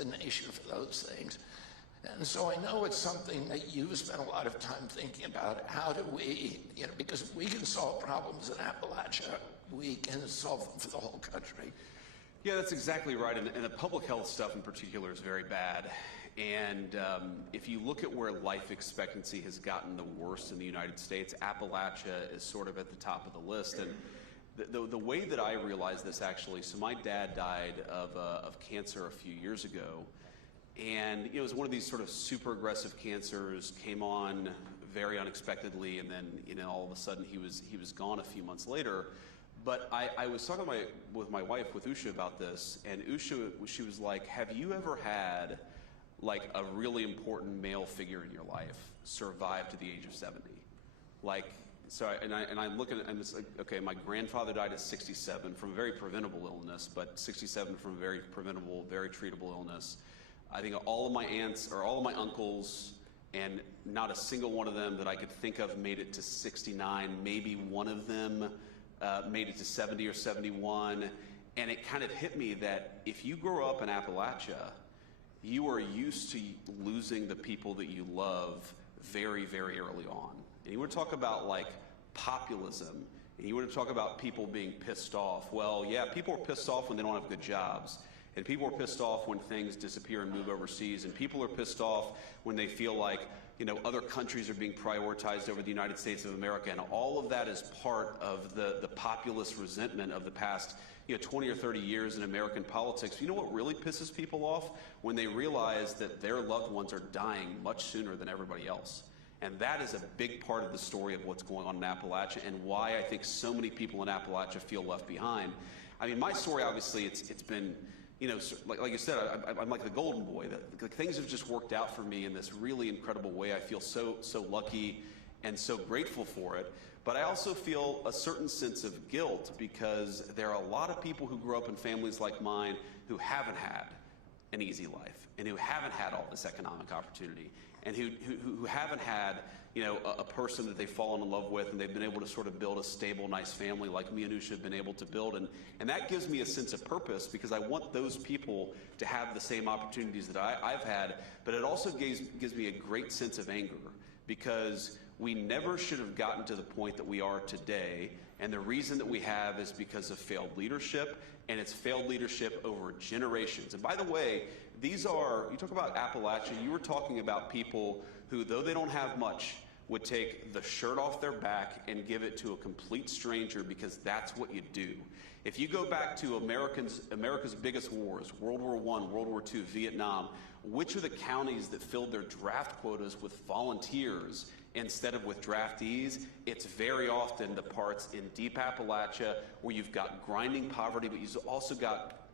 the nation for those things. And so I know it's something that you've spent a lot of time thinking about. How do we, because we can solve problems in Appalachia, we can solve them for the whole country. Yeah, that's exactly right. And the public health stuff in particular is very bad. And if you look at where life expectancy has gotten the worst in the United States, Appalachia is sort of at the top of the list. And the way that I realized this, actually, so my dad died of cancer a few years ago. And it was one of these sort of super aggressive cancers, came on very unexpectedly, and then all of a sudden he was gone a few months later. But I was talking with my wife, with Usha, about this, and Usha, she was like, have you ever had like a really important male figure in your life survive to the age of 70? Like, so I'm looking at, and it's like, okay, my grandfather died at 67 from a very preventable illness, but 67 from a very preventable, very treatable illness. I think all of my aunts or all of my uncles, and not a single one of them that I could think of made it to 69. Maybe one of them made it to 70 or 71. And it kind of hit me that if you grow up in Appalachia, you are used to losing the people that you love very, very early on. And you want to talk about like populism, and you want to talk about people being pissed off. Well, yeah, people are pissed off when they don't have good jobs. And people are pissed off when things disappear and move overseas. And people are pissed off when they feel like, other countries are being prioritized over the United States of America. And all of that is part of the populist resentment of the past 20 or 30 years in American politics. You know what really pisses people off? When they realize that their loved ones are dying much sooner than everybody else. And that is a big part of the story of what's going on in Appalachia, and why I think so many people in Appalachia feel left behind. I mean, my story, obviously, it's been, like you said, I'm like the golden boy. Things have just worked out for me in this really incredible way. I feel so lucky and so grateful for it. But I also feel a certain sense of guilt, because there are a lot of people who grow up in families like mine who haven't had an easy life, and who haven't had all this economic opportunity, and who haven't had a person that they've fallen in love with, and they've been able to sort of build a stable, nice family like me and Usha have been able to build. And that gives me a sense of purpose, because I want those people to have the same opportunities that I've had. But it also gives me a great sense of anger, because we never should have gotten to the point that we are today. And the reason that we have is because of failed leadership, and it's failed leadership over generations. And by the way, you talk about Appalachia, you were talking about people who, though they don't have much, would take the shirt off their back and give it to a complete stranger, because that's what you do. If you go back to America's biggest wars, World War I, World War II, Vietnam, which are the counties that filled their draft quotas with volunteers instead of with draftees? It's very often the parts in deep Appalachia where you've got grinding poverty, but you've also got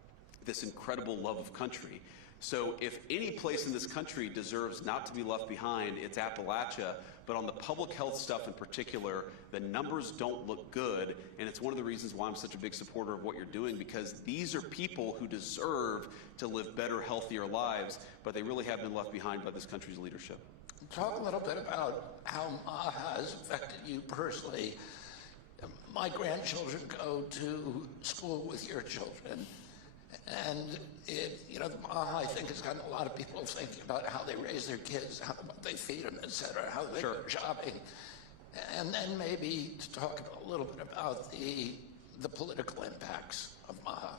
this incredible love of country. So if any place in this country deserves not to be left behind, it's Appalachia. But on the public health stuff in particular, the numbers don't look good. And it's one of the reasons why I'm such a big supporter of what you're doing, because these are people who deserve to live better, healthier lives, but they really have been left behind by this country's leadership. Talk a little bit about how MAHA has affected you personally. My grandchildren go to school with your children. And the MAHA, I think, has gotten a lot of people thinking about how they raise their kids, what they feed them, et cetera, how they go shopping. And then maybe to talk a little bit about the political impacts of MAHA.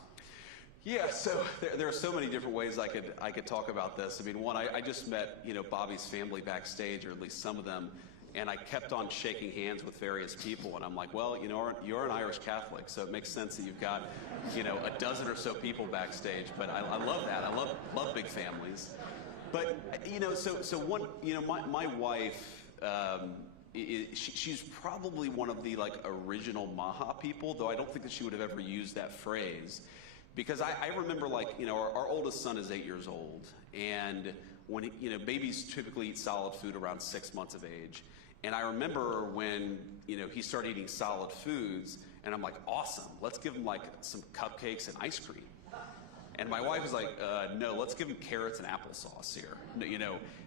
Yeah, so there are so many different ways I could talk about this. I mean, one, I just met Bobby's family backstage, or at least some of them, and I kept on shaking hands with various people, and I'm like, well, you're an Irish Catholic, so it makes sense that you've got a dozen or so people backstage. But I love that. I love big families. But so one, my wife, she's probably one of the original MAHA people, though I don't think that she would have ever used that phrase. Because I remember, our oldest son is 8 years old, and when babies typically eat solid food around 6 months of age. And I remember when he started eating solid foods, and I'm like, awesome, let's give him some cupcakes and ice cream. And my wife was like, no, let's give him carrots and applesauce here.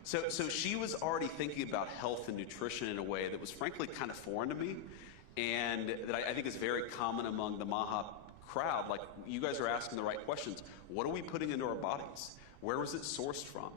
So she was already thinking about health and nutrition in a way that was frankly kind of foreign to me, and that I think is very common among the MAHA crowd. Like, you guys are asking the right questions. What are we putting into our bodies? Where was it sourced from?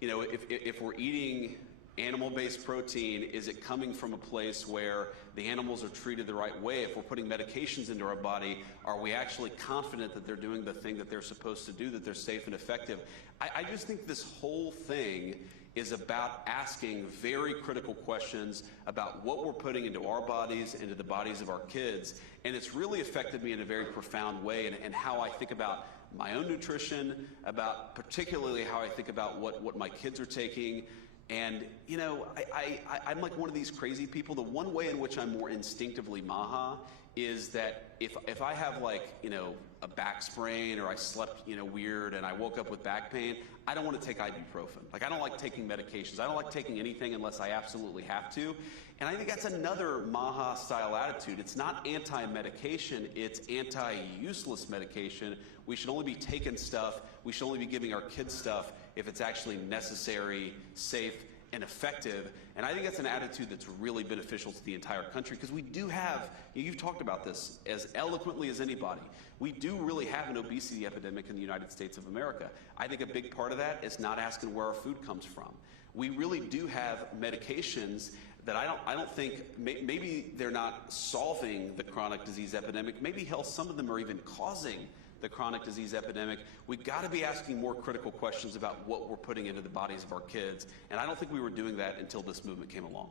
If we're eating animal-based protein, is it coming from a place where the animals are treated the right way? If we're putting medications into our body, are we actually confident that they're doing the thing that they're supposed to do, that they're safe and effective? I just think this whole thing is about asking very critical questions about what we're putting into our bodies, into the bodies of our kids, and it's really affected me in a very profound way, and how I think about my own nutrition, about particularly how I think about what my kids are taking. And, I'm like one of these crazy people. The one way in which I'm more instinctively Maha is that if I have a back sprain, or I slept, weird, and I woke up with back pain, I don't want to take ibuprofen. I don't like taking medications. I don't like taking anything unless I absolutely have to. And I think that's another Maha style attitude. It's not anti-medication, it's anti-useless medication. We should only be taking stuff, we should only be giving our kids stuff if it's actually necessary, safe, and effective. And I think that's an attitude that's really beneficial to the entire country, because we do have, you've talked about this as eloquently as anybody, we do really have an obesity epidemic in the United States of America. I think a big part of that is not asking where our food comes from. We really do have medications that I don't think, maybe they're not solving the chronic disease epidemic, maybe hell, some of them are even causing the chronic disease epidemic. We've got to be asking more critical questions about what we're putting into the bodies of our kids, and I don't think we were doing that until this movement came along.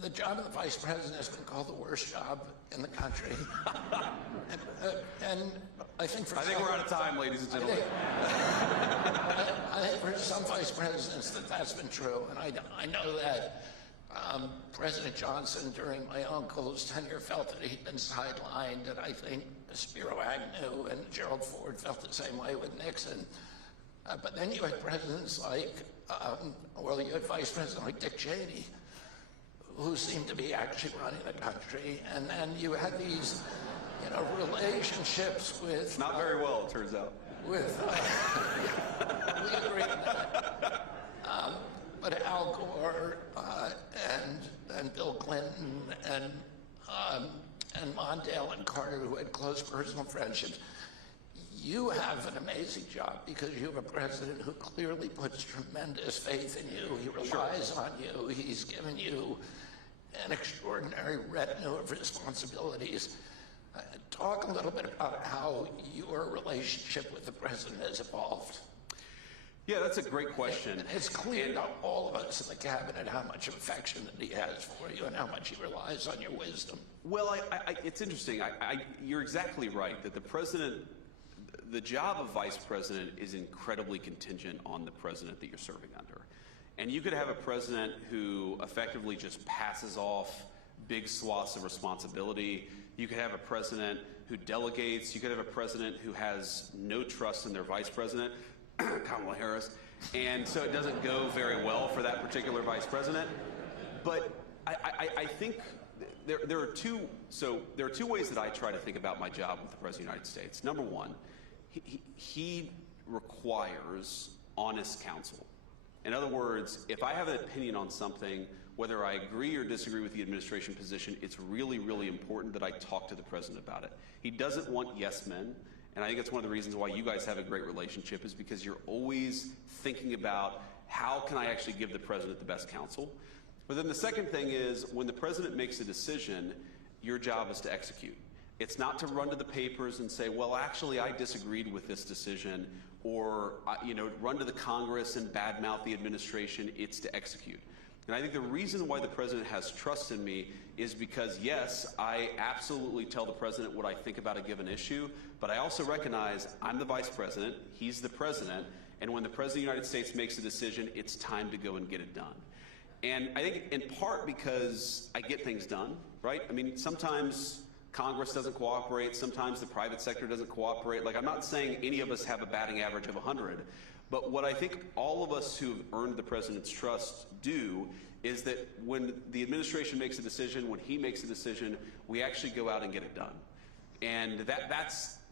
The job of the vice president has been called the worst job in the country. and I think we're out of time, ladies and gentlemen. I think for some vice presidents that's been true, and I know that President Johnson, during my uncle's tenure, felt that he'd been sidelined, and I think Spiro Agnew and Gerald Ford felt the same way with Nixon. But then you had presidents like, you had vice president like Dick Cheney, who seemed to be actually running the country, and then you had these, relationships with... Not very well, it turns out. We agree on that. But Al Gore and Bill Clinton and Mondale and Carter, who had close personal friendships, you have an amazing job because you have a president who clearly puts tremendous faith in you. He relies on you. He's given you an extraordinary retinue of responsibilities. Talk a little bit about how your relationship with the president has evolved. Yeah, that's a great question. It's clear to all of us in the cabinet how much affection that he has for you and how much he relies on your wisdom. Well, it's interesting. You're exactly right that the job of vice president is incredibly contingent on the president that you're serving under. And you could have a president who effectively just passes off big swaths of responsibility. You could have a president who delegates. You could have a president who has no trust in their vice president, Kamala Harris, and so it doesn't go very well for that particular vice president. But I think there are two ways that I try to think about my job with the President of the United States. Number one, he requires honest counsel. In other words, if I have an opinion on something, whether I agree or disagree with the administration position, it's really, really important that I talk to the president about it. He doesn't want yes men, and I think it's one of the reasons why you guys have a great relationship, is because you're always thinking about how can I actually give the president the best counsel. But then the second thing is, when the president makes a decision, your job is to execute. It's not to run to the papers and say, well, actually, I disagreed with this decision, or run to the Congress and badmouth the administration. It's to execute. And I think the reason why the president has trust in me is because, yes, I absolutely tell the president what I think about a given issue, but I also recognize I'm the vice president, he's the president, and when the president of the United States makes a decision, it's time to go and get it done. And I think in part because I get things done, right? I mean, sometimes Congress doesn't cooperate, sometimes the private sector doesn't cooperate. Like, I'm not saying any of us have a batting average of 100, but what I think all of us who've earned the president's trust do is that when the administration makes a decision, when he makes a decision, we actually go out and get it done. And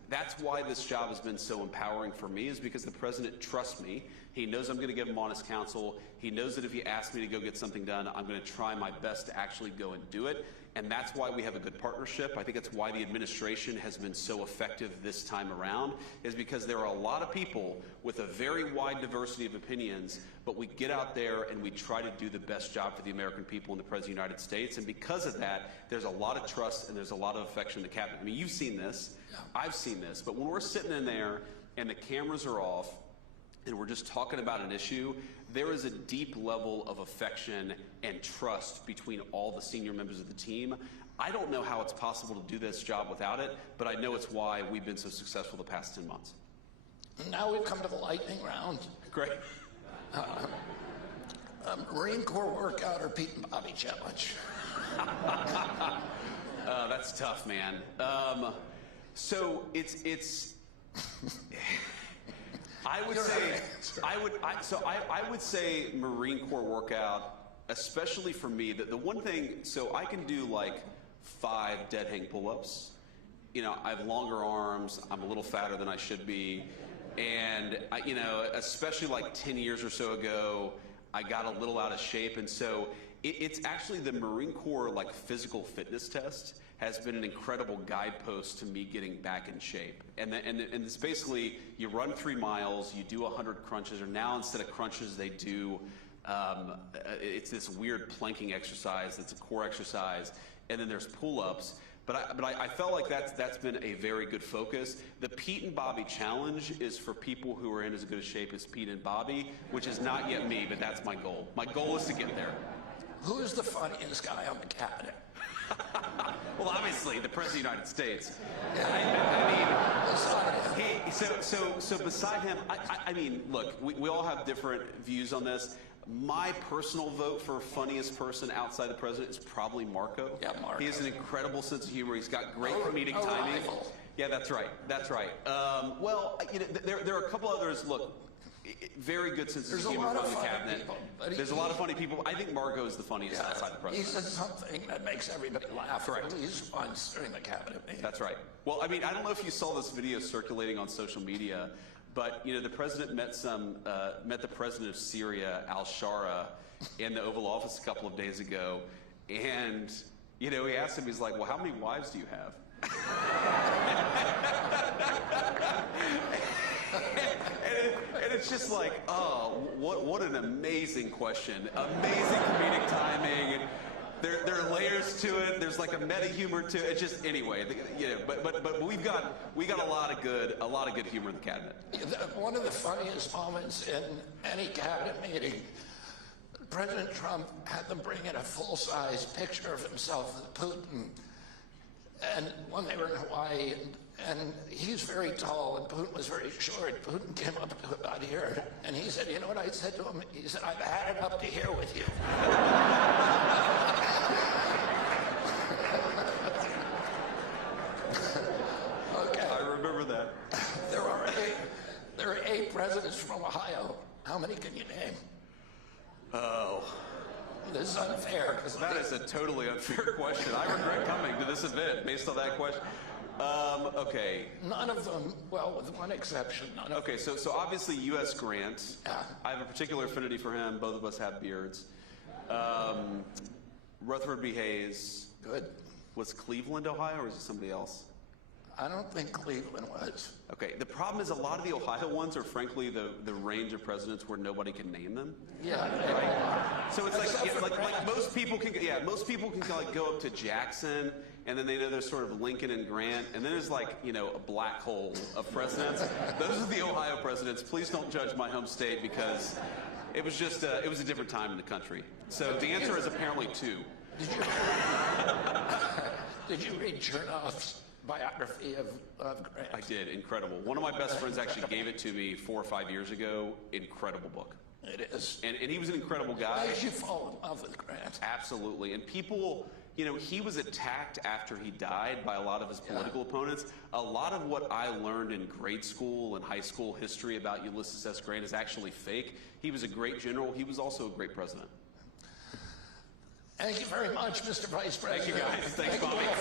That's why this job has been so empowering for me, is because the president trusts me. He knows I'm going to give him honest counsel. He knows that if he asks me to go get something done, I'm going to try my best to actually go and do it. And that's why we have a good partnership. I think that's why the administration has been so effective this time around, is because there are a lot of people with a very wide diversity of opinions, but we get out there and we try to do the best job for the American people and the President of the United States. And because of that, there's a lot of trust and there's a lot of affection in the cabinet. I mean, you've seen this. I've seen this. But when we're sitting in there and the cameras are off and we're just talking about an issue, there is a deep level of affection and trust between all the senior members of the team. I don't know how it's possible to do this job without it, but I know it's why we've been so successful the past 10 months. Now we've come to the lightning round. Great. Marine Corps workout or Pete and Bobby challenge? That's tough, man. So it's I would say Marine Corps workout, especially for me. The one thing, so I can do like 5 dead hang pull-ups. You know, I have longer arms. I'm a little fatter than I should be, and you know, especially like 10 years or so ago, I got a little out of shape, and so it's actually the Marine Corps like physical fitness test has been an incredible guidepost to me getting back in shape. And it's basically, you run 3 miles, you do 100 crunches, or now instead of crunches, they do, it's this weird planking exercise that's a core exercise, and then there's pull-ups. But I felt like that's been a very good focus. The Pete and Bobby challenge is for people who are in as good a shape as Pete and Bobby, which is not yet me, but that's my goal. My goal is to get there. Who is the funniest guy on the cabinet? Well, obviously, the President of the United States. So beside him, I mean, look, we all have different views on this. My personal vote for funniest person outside the president is probably Marco. Yeah, Marco. He has an incredible sense of humor. He's got great comedic timing. Rival. Yeah, that's right. That's right. Well, you know, there are a couple others. Look, very good sense of humor in the cabinet. People, There's a lot of funny people. I think Marco is the funniest outside the president. He said something that makes everybody laugh at least once during the cabinet meeting. That's right. Well, I mean, I don't know if you saw this video circulating on social media, but you know, the president met the president of Syria, al-Shara, in the Oval Office a couple of days ago, and you know, he asked him, he's like, "Well, how many wives do you have?" And it's just like, oh, what an amazing question. Amazing comedic timing. There are layers to it. There's like a meta humor to it. It's just, anyway, you know, but we got a lot of good humor in the cabinet. One of the funniest moments in any cabinet meeting, President Trump had them bring in a full-size picture of himself with Putin, and when they were in Hawaii, and he's very tall and Putin was very short. Putin came up to about here, and he said, "You know what I said to him?" He said, "I've had it up to here with you." Okay. I remember that. There are 8 presidents from Ohio. How many can you name? Oh. This is unfair. That is a totally unfair question. I regret coming to this event based on that question. Okay. None of them, well, with one exception. None of Okay, so obviously U.S. Grant. Yeah. I have a particular affinity for him. Both of us have beards. Rutherford B. Hayes. Good. Was Cleveland, Ohio, or is it somebody else? I don't think Cleveland was. Okay, the problem is a lot of the Ohio ones are frankly the range of presidents where nobody can name them. Yeah. Right? So it's Except like most people can like go up to Jackson, and then they know there's sort of Lincoln and Grant, and then there's like, you know, a black hole of presidents. Those are the Ohio presidents. Please don't judge my home state because it was just it was a different time in the country. So the answer is apparently 2. Did you read Chernoff's biography of Grant? I did. Incredible. One of my best friends actually gave it to me 4 or 5 years ago. Incredible book. It is. And he was an incredible guy. Why did you fall in love with Grant? Absolutely. And people, you know, he was attacked after he died by a lot of his political opponents. A lot of what I learned in grade school and high school history about Ulysses S. Grant is actually fake. He was a great general. He was also a great president. Thank you very much, Mr. Vice President. Thank you, guys. Thanks, Bobby. You all.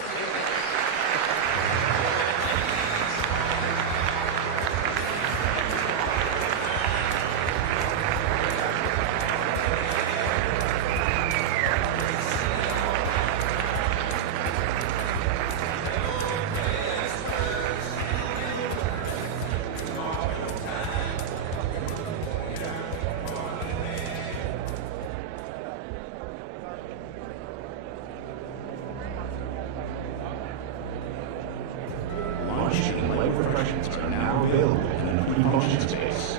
refreshments are now available in the pre-function space.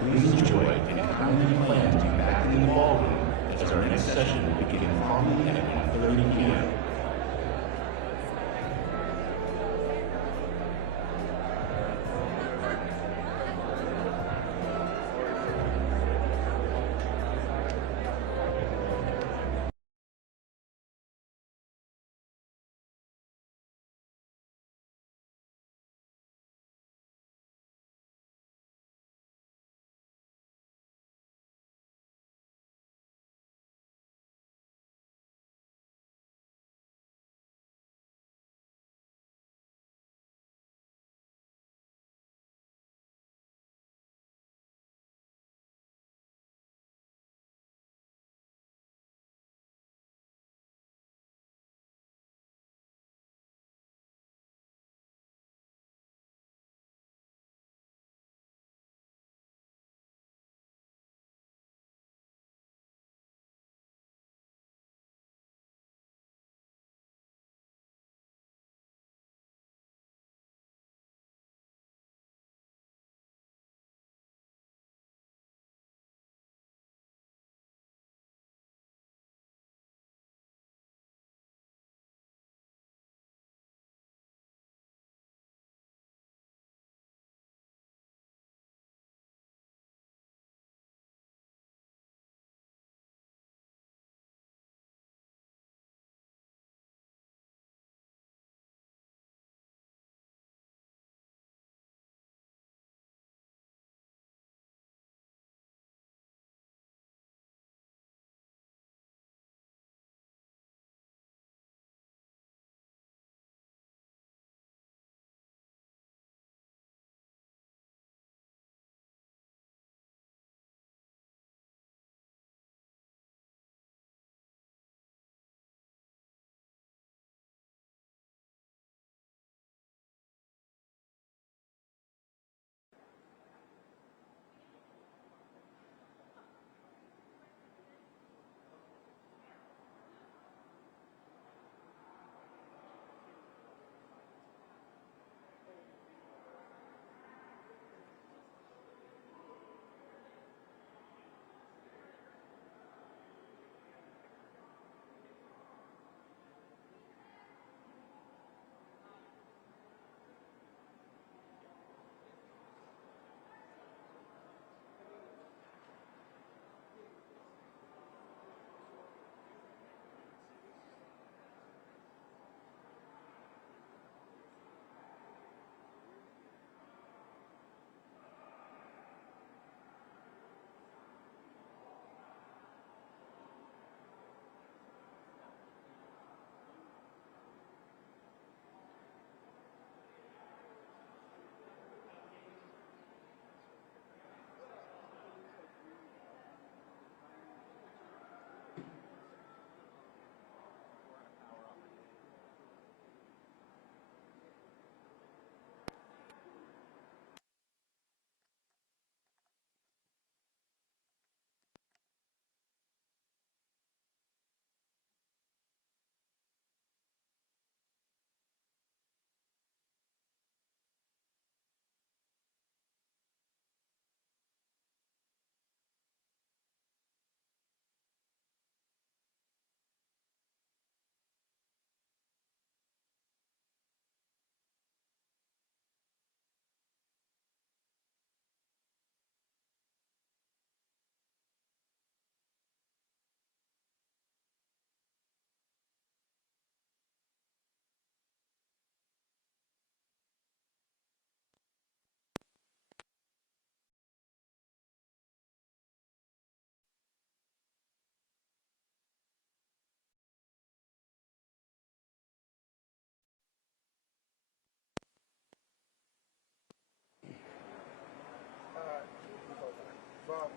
Please enjoy and kindly plan to be back in the ballroom as our next session will begin promptly at 1:30 p.m.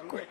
Great.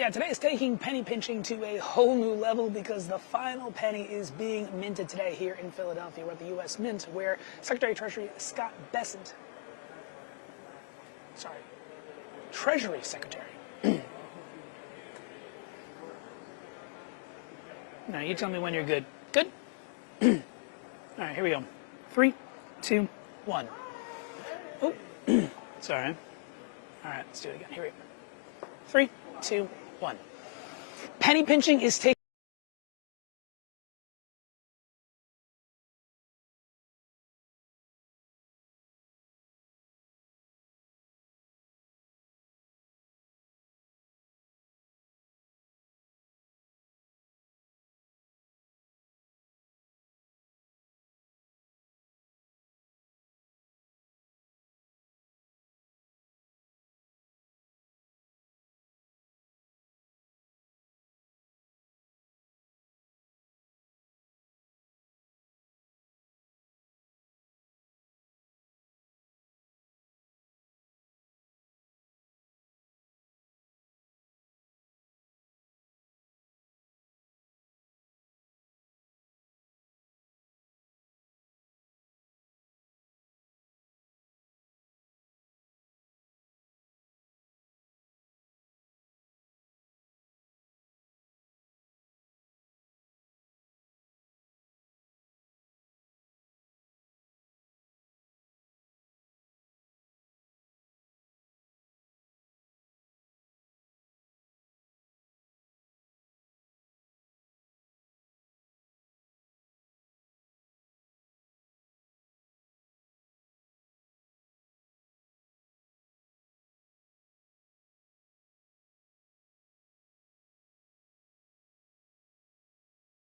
Yeah, today is taking penny pinching to a whole new level because the final penny is being minted today here in Philadelphia. We're at the U.S. Mint, where Secretary of Treasury Scott Bessent, Treasury Secretary. Now, you tell me when you're good. Good? All right, here we go. 3, 2, 1. Oh, sorry. All right, let's do it again. Here we go. 3, 2, 1. Penny pinching is taking.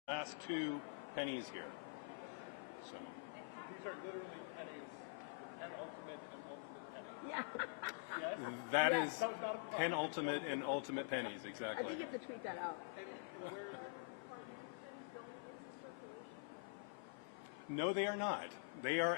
Last 2 pennies here. So These are literally pennies, penultimate and ultimate pennies. Yeah. Yes? that Yeah. is penultimate and ultimate pennies, I exactly. think you have to tweet that out. No, they are not. They are